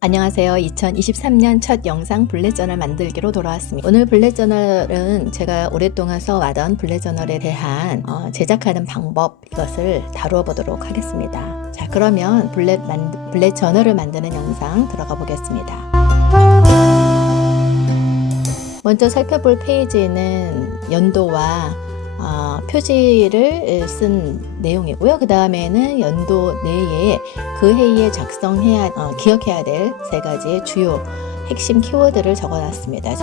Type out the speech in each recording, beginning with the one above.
안녕하세요. 2023년 첫 영상 블랙저널 만들기로 돌아왔습니다. 오늘 블랙저널은 제가 오랫동안 써왔던 블랙저널에 대한 제작하는 방법, 이것을 다루어 보도록 하겠습니다. 자, 그러면 블랙저널을 만드는 영상 들어가 보겠습니다. 먼저 살펴볼 페이지는 연도와 표지를 쓴 내용이고요. 그 다음에는 연도 내에 그 해에 기억해야 될 세 가지의 주요 핵심 키워드를 적어놨습니다.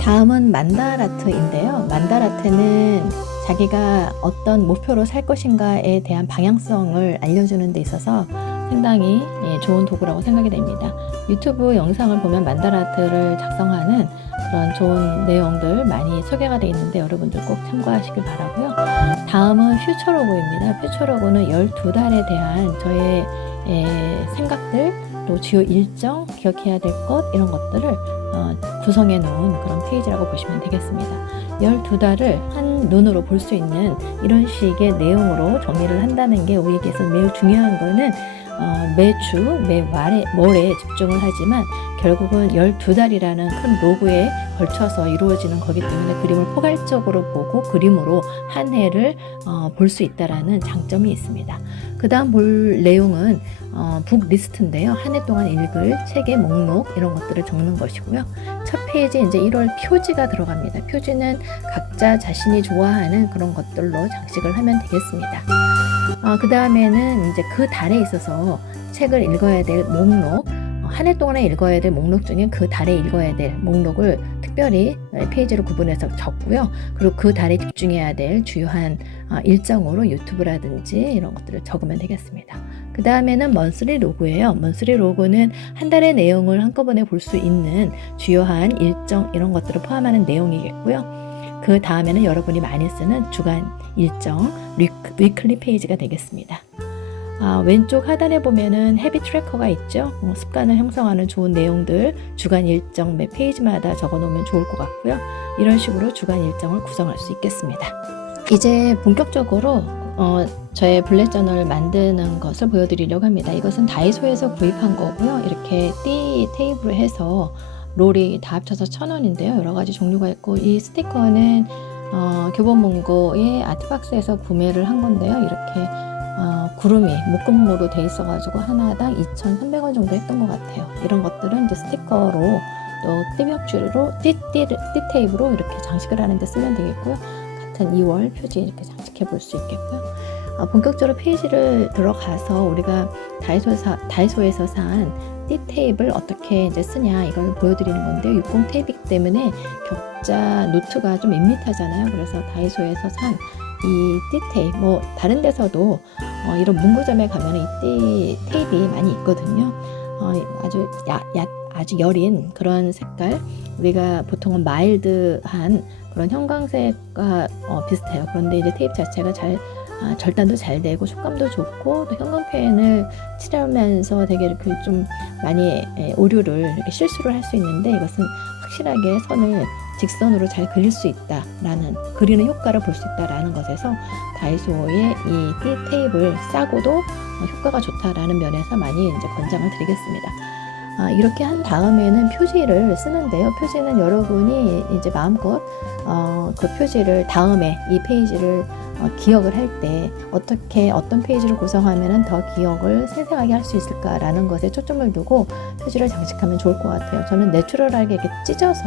다음은 만다라트인데요. 만다라트는 자기가 어떤 목표로 살 것인가에 대한 방향성을 알려주는 데 있어서 상당히 좋은 도구라고 생각이 됩니다. 유튜브 영상을 보면 만다라트를 작성하는 그런 좋은 내용들 많이 소개가 되어 있는데 여러분들 꼭 참고하시길 바라고요. 다음은 퓨처로그입니다. 퓨처로그는 12달에 대한 저의 생각들, 또 주요 일정, 기억해야 될 것, 이런 것들을 구성해 놓은 그런 페이지라고 보시면 되겠습니다. 12달을 한 눈으로 볼 수 있는 이런 식의 내용으로 정리를 한다는 게 우리에게서 매우 중요한 거는 매주, 매월에 집중을 하지만 결국은 12달이라는 큰 로그에 걸쳐서 이루어지는 거기 때문에 그림을 포괄적으로 보고 그림으로 한 해를 볼 수 있다는 장점이 있습니다. 그 다음 볼 내용은 북 리스트인데요. 한 해 동안 읽을 책의 목록, 이런 것들을 적는 것이고요. 첫 페이지에 이제 1월 표지가 들어갑니다. 표지는 각자 자신이 좋아하는 그런 것들로 장식을 하면 되겠습니다. 그 다음에는 이제 그 달에 있어서 책을 읽어야 될 목록, 한 해 동안에 읽어야 될 목록 중에 그 달에 읽어야 될 목록을 특별히 페이지로 구분해서 적고요. 그리고 그 달에 집중해야 될 주요한 일정으로 유튜브라든지 이런 것들을 적으면 되겠습니다. 그 다음에는 먼스리 로그예요. 먼스리 로그는 한 달의 내용을 한꺼번에 볼 수 있는 주요한 일정, 이런 것들을 포함하는 내용이겠고요. 그 다음에는 여러분이 많이 쓰는 주간 일정, 위클리 페이지가 되겠습니다. 왼쪽 하단에 보면은 헤비 트래커가 있죠. 습관을 형성하는 좋은 내용들, 주간 일정 매 페이지마다 적어 놓으면 좋을 것 같고요. 이런 식으로 주간 일정을 구성할 수 있겠습니다. 이제 본격적으로 저의 블랙저널을 만드는 것을 보여드리려고 합니다. 이것은 다이소에서 구입한 거고요. 이렇게 띠 테이프로 해서 롤이 다 합쳐서 1,000원인데요. 여러 가지 종류가 있고, 이 스티커는 교보문고의 아트박스에서 구매를 한 건데요. 이렇게 구름이 묶음으로 돼 있어가지고 하나당 2,300원 정도 했던 것 같아요. 이런 것들은 이제 스티커로, 또 띠벽지로, 띠 테이프로 이렇게 장식을 하는데 쓰면 되겠고요. 같은 2월 표지 이렇게 장식해 볼 수 있겠고요. 본격적으로 페이지를 들어가서 우리가 다이소에서 산 띠 테이프를 어떻게 이제 쓰냐, 이걸 보여드리는 건데요. 60 테이프이기 때문에 격자 노트가 좀 밋밋하잖아요. 그래서 다이소에서 산 이 띠 테이프, 다른 데서도 이런 문구점에 가면 이 띠 테이프가 많이 있거든요. 아주 여린 그런 색깔, 우리가 보통은 마일드한 그런 형광색과 비슷해요. 그런데 이제 테이프 자체가 절단도 잘 되고 촉감도 좋고, 또 형광펜을 칠하면서 되게 이렇게 좀 많이 오류를, 이렇게 실수를 할 수 있는데, 이것은 확실하게 선을 직선으로 잘 그릴 수 있다라는, 그리는 효과를 볼 수 있다라는 것에서 다이소의 이 띠 테이프를 싸고도 효과가 좋다라는 면에서 많이 이제 권장을 드리겠습니다. 이렇게 한 다음에는 표지를 쓰는데요. 표지는 여러분이 이제 마음껏 그 표지를 다음에 이 페이지를 기억을 할 때 어떤 페이지를 구성하면 더 기억을 생생하게 할 수 있을까라는 것에 초점을 두고 표지를 장식하면 좋을 것 같아요. 저는 내추럴하게 이렇게 찢어서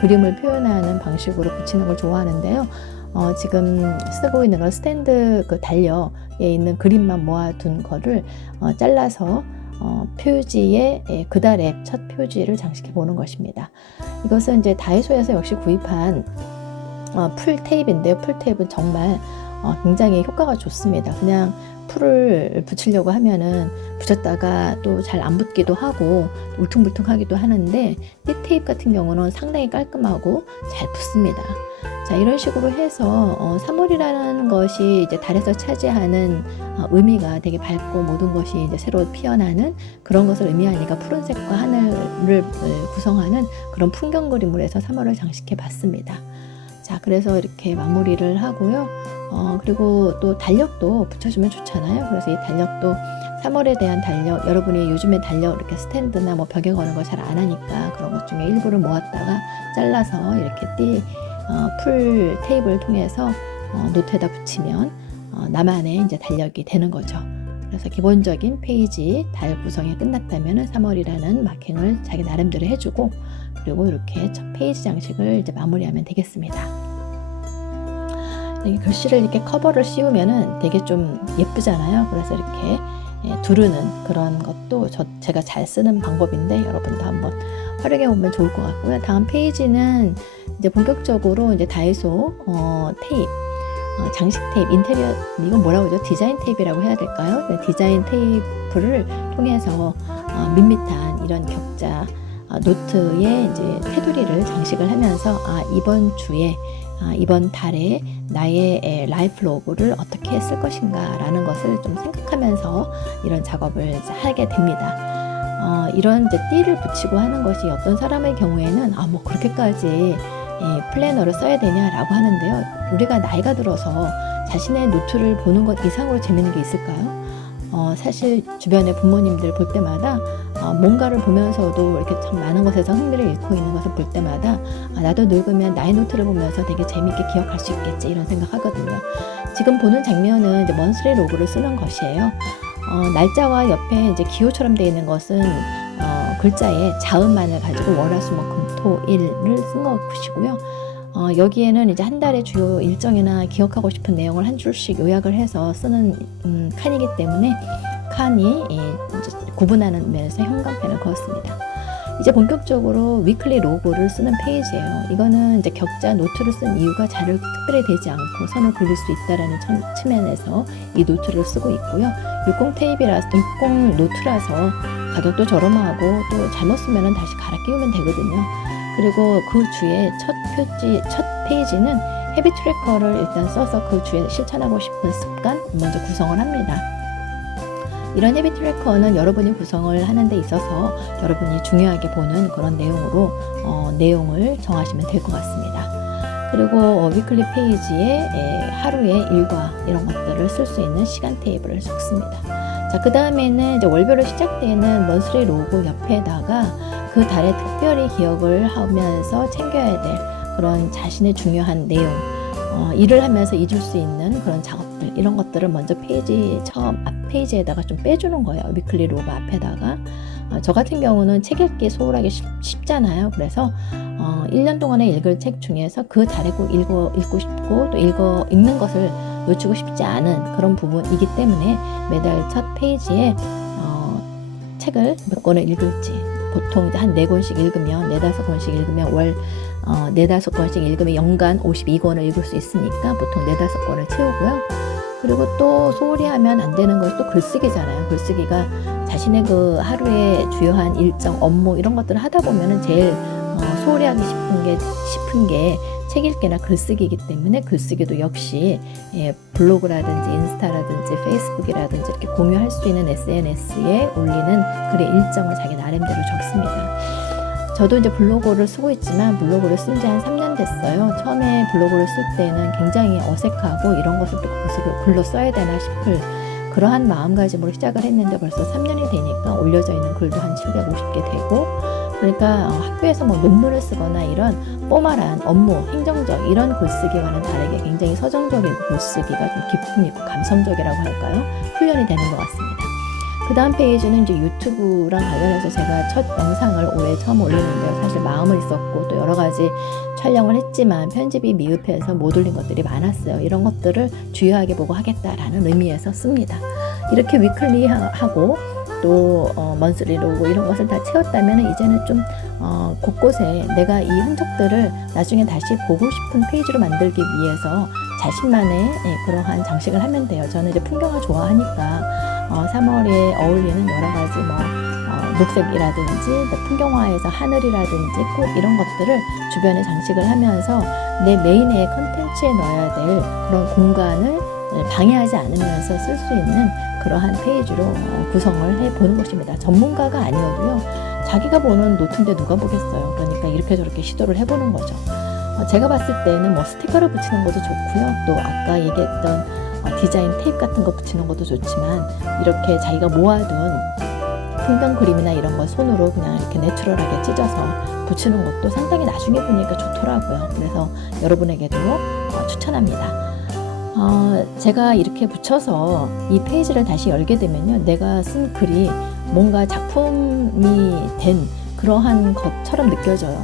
그림을 표현하는 방식으로 붙이는 걸 좋아하는데요. 지금 쓰고 있는 건 스탠드 달려에 있는 그림만 모아둔 거를 잘라서 표지에 그달의 첫 표지를 장식해 보는 것입니다. 이것은 이제 다이소에서 역시 구입한 풀 테이프인데요. 풀 테이프는 정말 굉장히 효과가 좋습니다. 그냥 풀을 붙이려고 하면은 붙였다가 또 잘 안 붙기도 하고 울퉁불퉁하기도 하는데, 띠 테이프 같은 경우는 상당히 깔끔하고 잘 붙습니다. 자, 이런 식으로 해서 3월이라는 것이 이제 달에서 차지하는 의미가 되게 밝고, 모든 것이 이제 새로 피어나는 그런 것을 의미하니까 푸른색과 하늘을 구성하는 그런 풍경 그림으로 해서 3월을 장식해 봤습니다. 자, 그래서 이렇게 마무리를 하고요. 그리고 또 달력도 붙여주면 좋잖아요. 그래서 이 달력도 3월에 대한 달력, 여러분이 요즘에 달력 이렇게 스탠드나 뭐 벽에 거는 거 잘 안 하니까 그런 것 중에 일부를 모았다가 잘라서 이렇게 풀 테이프를 통해서 노트에다 붙이면 나만의 이제 달력이 되는 거죠. 그래서 기본적인 페이지 달 구성이 끝났다면 3월이라는 마킹을 자기 나름대로 해주고, 그리고 이렇게 첫 페이지 장식을 이제 마무리하면 되겠습니다. 글씨를 이렇게 커버를 씌우면은 되게 좀 예쁘잖아요. 그래서 이렇게 두르는 그런 것도 제가 잘 쓰는 방법인데 여러분도 한번 활용해 보면 좋을 것 같고요. 다음 페이지는 이제 본격적으로 이제 다이소 테이프, 장식 테이프, 인테리어, 이건 뭐라고 하죠? 디자인 테이프라고 해야 될까요? 네, 디자인 테이프를 통해서 밋밋한 이런 격자 노트에 이제 테두리를 장식을 하면서 이번 주에 이번 달에 나의 라이프 로그를 어떻게 쓸 것인가 라는 것을 좀 생각하면서 이런 작업을 하게 됩니다. 이런 이제 띠를 붙이고 하는 것이 어떤 사람의 경우에는 뭐 그렇게까지 플래너를 써야 되냐라고 하는데요. 우리가 나이가 들어서 자신의 노트를 보는 것 이상으로 재밌는 게 있을까요? 사실 주변의 부모님들 볼 때마다 뭔가를 보면서도 이렇게 참 많은 것에서 흥미를 잃고 있는 것을 볼 때마다 나도 늙으면 나의 노트를 보면서 되게 재밌게 기억할 수 있겠지 이런 생각하거든요. 지금 보는 장면은 이제 먼스리 로그를 쓰는 것이에요. 날짜와 옆에 이제 기호처럼 되어 있는 것은 글자의 자음만을 가지고 월화수목금토일을 쓴 것이고요. 여기에는 이제 한 달의 주요 일정이나 기억하고 싶은 내용을 한 줄씩 요약을 해서 쓰는 칸이기 때문에 칸이 이제 구분하는 면에서 형광펜을 그었습니다. 이제 본격적으로 위클리 로고를 쓰는 페이지예요. 이거는 이제 격자 노트를 쓴 이유가 자를 특별히 되지 않고 선을 굴릴 수 있다라는 측면에서 이 노트를 쓰고 있고요. 60 노트라서 가격도 저렴하고 또 잘못 쓰면 다시 갈아 끼우면 되거든요. 그리고 그 주에 첫 페이지는 헤비 트래커를 일단 써서 그 주에 실천하고 싶은 습관 먼저 구성을 합니다. 이런 헤비 트래커는 여러분이 구성을 하는 데 있어서 여러분이 중요하게 보는 그런 내용으로 내용을 정하시면 될 것 같습니다. 그리고 위클리 페이지에 하루의 일과 이런 것들을 쓸 수 있는 시간 테이블을 적습니다. 자, 그 다음에는 이제 월별로 시작되는 먼스리 로고 옆에다가 그 달에 특별히 기억을 하면서 챙겨야 될 그런 자신의 중요한 내용, 일을 하면서 잊을 수 있는 그런 작업들, 이런 것들을 먼저 처음 앞 페이지에다가 좀 빼주는 거예요. 위클리 로고 앞에다가. 저 같은 경우는 책 읽기 소홀하기 쉽잖아요. 그래서 1년 동안에 읽을 책 중에서 그 달에 꼭 읽고 싶고 또 읽는 것을 놓치고 싶지 않은 그런 부분이기 때문에 매달 첫 페이지에 책을 몇 권을 읽을지, 보통 한 4권씩 읽으면 4-5권씩 읽으면 월 4-5권씩 읽으면 연간 52권을 읽을 수 있으니까 보통 4-5권을 채우고요. 그리고 또 소홀히 하면 안 되는 것이 또 글쓰기잖아요. 글쓰기가 자신의 그 하루의 주요한 일정, 업무 이런 것들을 하다 보면은 제일 소홀히 하기 싶은 게 책 읽기나 글쓰기이기 때문에 글쓰기도 역시 블로그라든지 인스타라든지 페이스북이라든지 이렇게 공유할 수 있는 SNS에 올리는 글의 일정을 자기 나름대로 적습니다. 저도 이제 블로그를 쓰고 있지만 블로그를 쓴 지 한 3년 됐어요. 처음에 블로그를 쓸 때는 굉장히 어색하고 이런 것을 또 글로 써야 되나 싶을 그러한 마음가짐으로 시작을 했는데 벌써 3년이 되니까 올려져 있는 글도 한 750개 되고, 그러니까 학교에서 뭐 논문을 쓰거나 이런 포멀한 업무, 행정적 이런 글쓰기와는 다르게 굉장히 서정적인 글쓰기가 좀 기품 있고 감성적이라고 할까요? 훈련이 되는 것 같습니다. 그 다음 페이지는 이제 유튜브랑 관련해서 제가 첫 영상을 올해 처음 올리는데요. 사실 마음은 있었고 또 여러 가지 촬영을 했지만 편집이 미흡해서 못 올린 것들이 많았어요. 이런 것들을 주의하게 보고 하겠다라는 의미에서 씁니다. 이렇게 위클리하고 또 먼스리 로고 이런 것을 다 채웠다면 이제는 좀 곳곳에 내가 이 흔적들을 나중에 다시 보고 싶은 페이지로 만들기 위해서 자신만의 그러한 장식을 하면 돼요. 저는 이제 풍경을 좋아하니까 3월에 어울리는 여러 가지 녹색이라든지 풍경화에서 하늘이라든지 꽃 이런 것들을 주변에 장식을 하면서 내 메인의 컨텐츠에 넣어야 될 그런 공간을 방해하지 않으면서 쓸 수 있는 그러한 페이지로 구성을 해보는 것입니다. 전문가가 아니어도요, 자기가 보는 노트인데 누가 보겠어요. 그러니까 이렇게 저렇게 시도를 해보는 거죠. 제가 봤을 때는 스티커를 붙이는 것도 좋고요. 또 아까 얘기했던 디자인 테이프 같은 거 붙이는 것도 좋지만 이렇게 자기가 모아둔 풍경 그림이나 이런 거 손으로 그냥 이렇게 내추럴하게 찢어서 붙이는 것도 상당히 나중에 보니까 좋더라고요. 그래서 여러분에게도 추천합니다. 제가 이렇게 붙여서 이 페이지를 다시 열게 되면요, 내가 쓴 글이 뭔가 작품이 된 그러한 것처럼 느껴져요.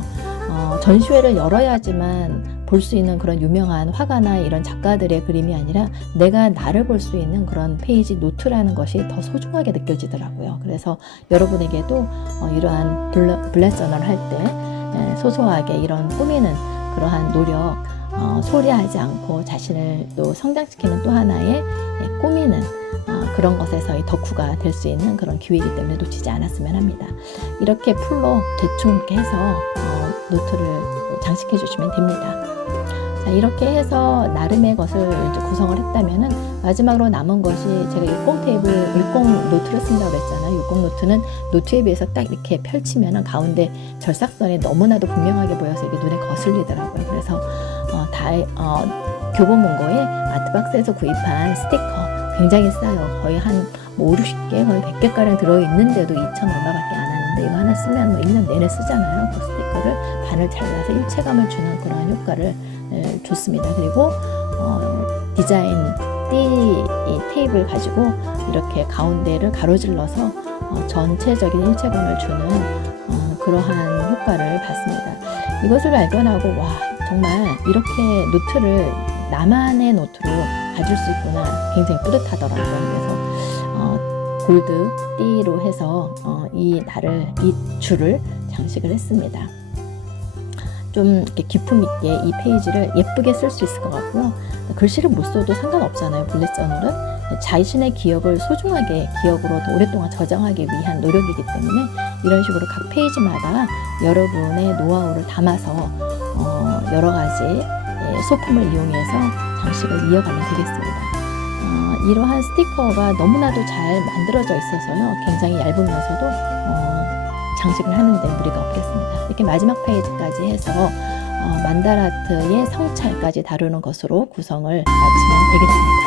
전시회를 열어야지만 볼 수 있는 그런 유명한 화가나 이런 작가들의 그림이 아니라 내가 나를 볼 수 있는 그런 페이지 노트라는 것이 더 소중하게 느껴지더라고요. 그래서 여러분에게도 이러한 블랙 저널을 할 때 소소하게 이런 꾸미는 그러한 노력, 소리하지 않고 자신을 또 성장시키는 또 하나의 꾸미는 그런 것에서의 덕후가 될 수 있는 그런 기회이기 때문에 놓치지 않았으면 합니다. 이렇게 풀로 대충 이렇게 해서 노트를 장식해 주시면 됩니다. 자, 이렇게 해서 나름의 것을 이제 구성을 했다면은 마지막으로 남은 것이 제가 60 노트를 쓴다고 그랬잖아요. 60 노트는 노트에 비해서 딱 이렇게 펼치면은 가운데 절삭선이 너무나도 분명하게 보여서 이게 눈에 거슬리더라고요. 그래서 교보문고의 아트박스에서 구입한 스티커 굉장히 싸요. 거의 한 5, 60개, 거의 100개가량 들어있는데도 2,000 얼마밖에 안 하는데 이거 하나 쓰면 1년 내내 쓰잖아요. 그 스티커를 반을 잘라서 일체감을 주는 그러한 효과를 줬습니다. 그리고 디자인 테이프를 가지고 이렇게 가운데를 가로질러서 전체적인 일체감을 주는 그러한 효과를 봤습니다. 이것을 발견하고 와, 정말 이렇게 노트를 나만의 노트로 가질 수 있구나 굉장히 뿌듯하더라고요. 그래서 골드 띠로 해서 이 줄을 장식을 했습니다. 좀 이렇게 기품 있게 이 페이지를 예쁘게 쓸 수 있을 것 같고요. 글씨를 못 써도 상관없잖아요. 블랙 저널은 자신의 기억을 소중하게 기억으로 더 오랫동안 저장하기 위한 노력이기 때문에 이런 식으로 각 페이지마다 여러분의 노하우를 담아서 여러 가지 소품을 이용해서 장식을 이어가면 되겠습니다. 이러한 스티커가 너무나도 잘 만들어져 있어서요, 굉장히 얇으면서도 장식을 하는데 무리가 없겠습니다. 이렇게 마지막 페이지까지 해서 만다라트의 성찰까지 다루는 것으로 구성을 마치면 되겠습니다.